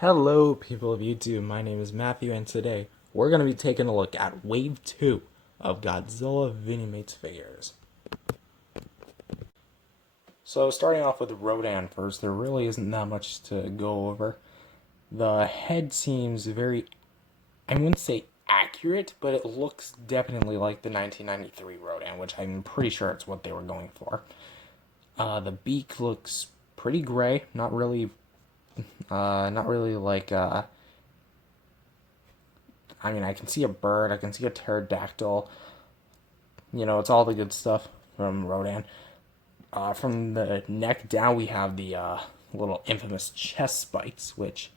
Hello, people of YouTube. My name is Matthew, and today we're going to be taking a look at Wave 2 of Godzilla Vinimates figures. So, starting off with Rodan first, there really isn't that much to go over. The head seems very, I wouldn't say accurate, but it looks definitely like the 1993 Rodan, which I'm pretty sure it's what they were going for. The beak looks pretty gray, not really like, I can see a bird, I can see a pterodactyl, it's all the good stuff from Rodan. From the neck down, we have the little infamous chest spikes, which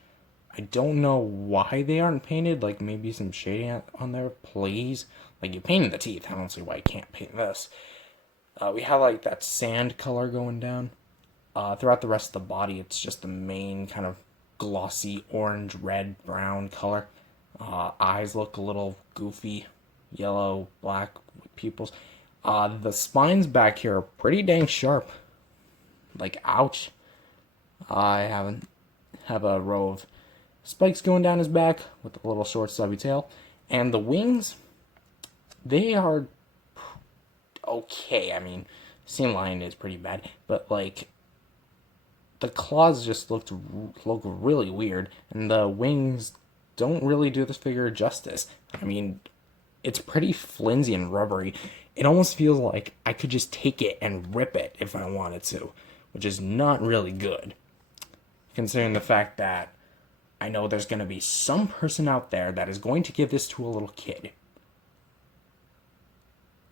I don't know why they aren't painted, like maybe some shading on there, please. Like, you painted the teeth, I don't see why you can't paint this. We have like that sand color going down. Throughout the rest of the body, it's just the main kind of glossy orange, red, brown color. Eyes look a little goofy, yellow, black pupils. The spines back here are pretty dang sharp. Like, ouch. I have a row of spikes going down his back with a little short stubby tail. And the wings, they are okay. Sea Lion is pretty bad, but like, the claws just look really weird, and the wings don't really do this figure justice. It's pretty flimsy and rubbery. It almost feels like I could just take it and rip it if I wanted to, which is not really good, considering the fact that I know there's going to be some person out there that is going to give this to a little kid.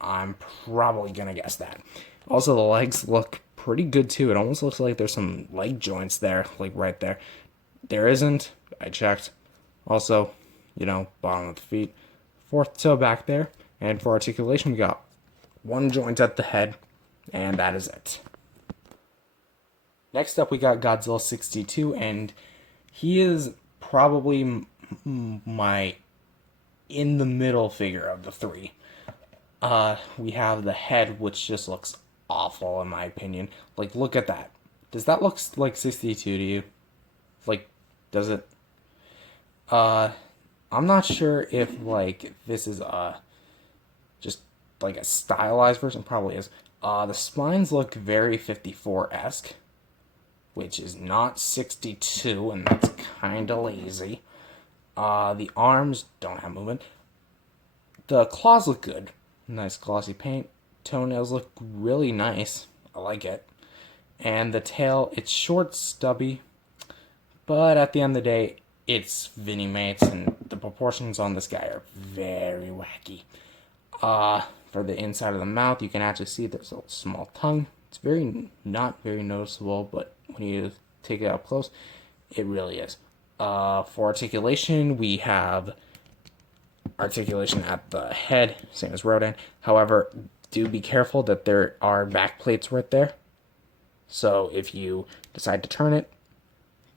I'm probably going to guess that. Also, the legs look pretty good too. It almost looks like there's some leg joints there, like right there. There isn't. I checked. Also, bottom of the feet. Fourth toe back there. And for articulation, we got one joint at the head, and that is it. Next up, we got Godzilla 62, and he is probably my in-the-middle figure of the three. We have the head, which just looks awful in my opinion. Like, look at that. Does that look like 62 to you? Like, does it? I'm not sure if, like, this is, just, like, a stylized version. Probably is. The spines look very 54-esque, which is not 62, and that's kinda lazy. The arms don't have movement. The claws look good. Nice glossy paint. Toenails look really nice. I like it. And the tail, it's short, stubby, but at the end of the day, it's Vinimates, and the proportions on this guy are very wacky. For the inside of the mouth, you can actually see there's a small tongue. It's not very noticeable, but when you take it up close, it really is. For articulation, we have articulation at the head, same as Rodan. However, do be careful that there are back plates right there. So if you decide to turn it,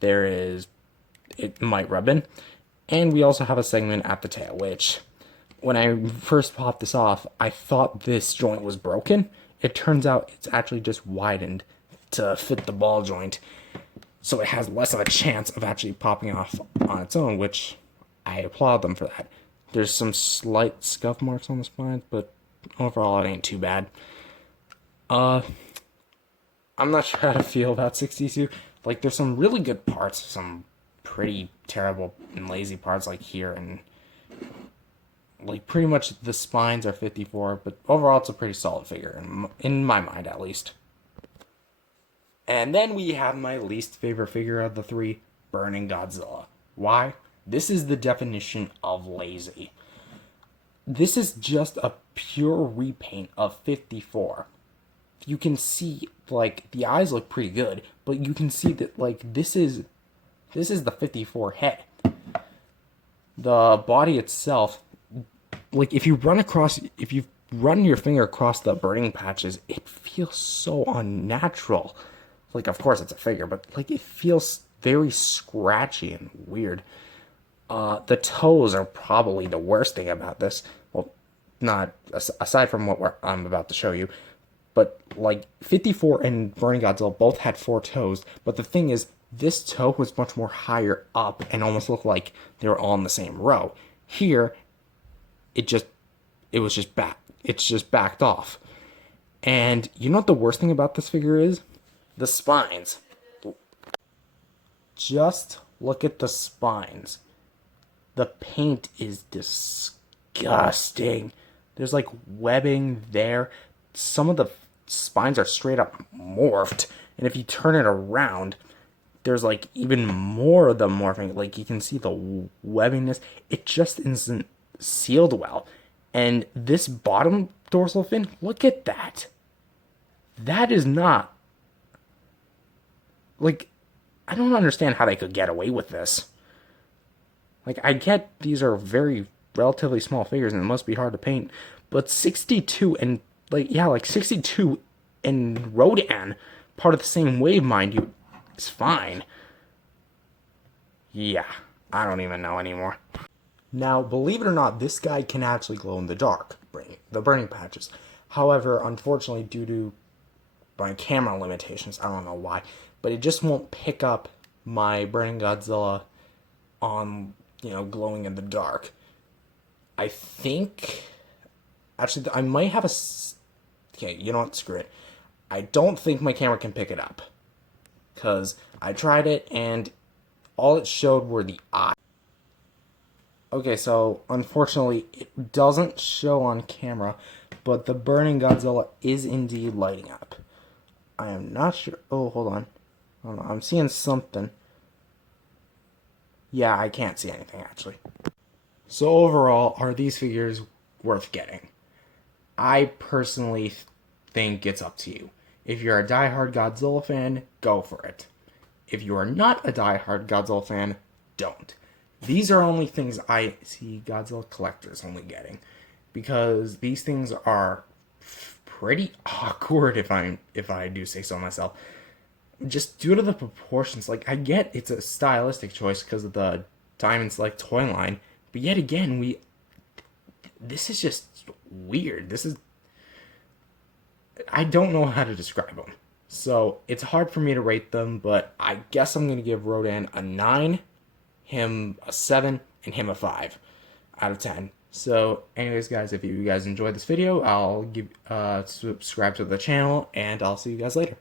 it might rub in. And we also have a segment at the tail, which, when I first popped this off, I thought this joint was broken. It turns out it's actually just widened to fit the ball joint, so it has less of a chance of actually popping off on its own, which I applaud them for that. There's some slight scuff marks on the spines, but overall it ain't too bad. I'm not sure how to feel about 62. Like, there's some really good parts, some pretty terrible and lazy parts, like here, and like pretty much the spines are 54, but overall it's a pretty solid figure, in my mind at least. And then we have my least favorite figure of the three, Burning Godzilla. Why? This is the definition of lazy. This is just a pure repaint of 54. You can see, like, the eyes look pretty good, but you can see that, like, this is the 54 head. The body itself, like, if you run your finger across the burning patches, it feels so unnatural. Like, of course it's a figure, but, like, it feels very scratchy and weird. The toes are probably the worst thing about this. Well, not aside from what I'm about to show you, but like 54 and Burning Godzilla both had 4 toes. But the thing is, this toe was much more higher up and almost looked like they were all in the same row. Here, it was just back. It's just backed off. And you know what the worst thing about this figure is? The spines. Just look at the spines. The paint is disgusting. There's like webbing there. Some of the spines are straight up morphed. And if you turn it around, there's like even more of the morphing. Like you can see the webbiness. It just isn't sealed well. And this bottom dorsal fin, look at that. That is not, like, I don't understand how they could get away with this. Like, I get these are very relatively small figures and it must be hard to paint, but 62 and, like, yeah, like 62 and Rodan, part of the same wave, mind you, is fine. Yeah, I don't even know anymore. Now, believe it or not, this guy can actually glow in the dark, the burning patches. However, unfortunately, due to my camera limitations, I don't know why, but it just won't pick up my burning Godzilla on, glowing in the dark. I think, actually, I might have okay, you know what, screw it. I don't think my camera can pick it up, because I tried it, and all it showed were the eyes. Okay, so unfortunately, it doesn't show on camera, but the burning Godzilla is indeed lighting up. I am not sure. Oh, hold on. Hold on. I'm seeing something. Yeah, I can't see anything, actually. So overall, are these figures worth getting? I personally think it's up to you. If you're a diehard Godzilla fan, go for it. If you are not a diehard Godzilla fan, don't. These are only things I see Godzilla collectors only getting, because these things are pretty awkward, if I do say so myself. Just due to the proportions, like, I get it's a stylistic choice because of the Diamond Select toy line, but yet again, this is just weird. I don't know how to describe them. So, it's hard for me to rate them, but I guess I'm going to give Rodan a 9, him a 7, and him a 5 out of 10. So, anyways, guys, if you guys enjoyed this video, I'll subscribe to the channel, and I'll see you guys later.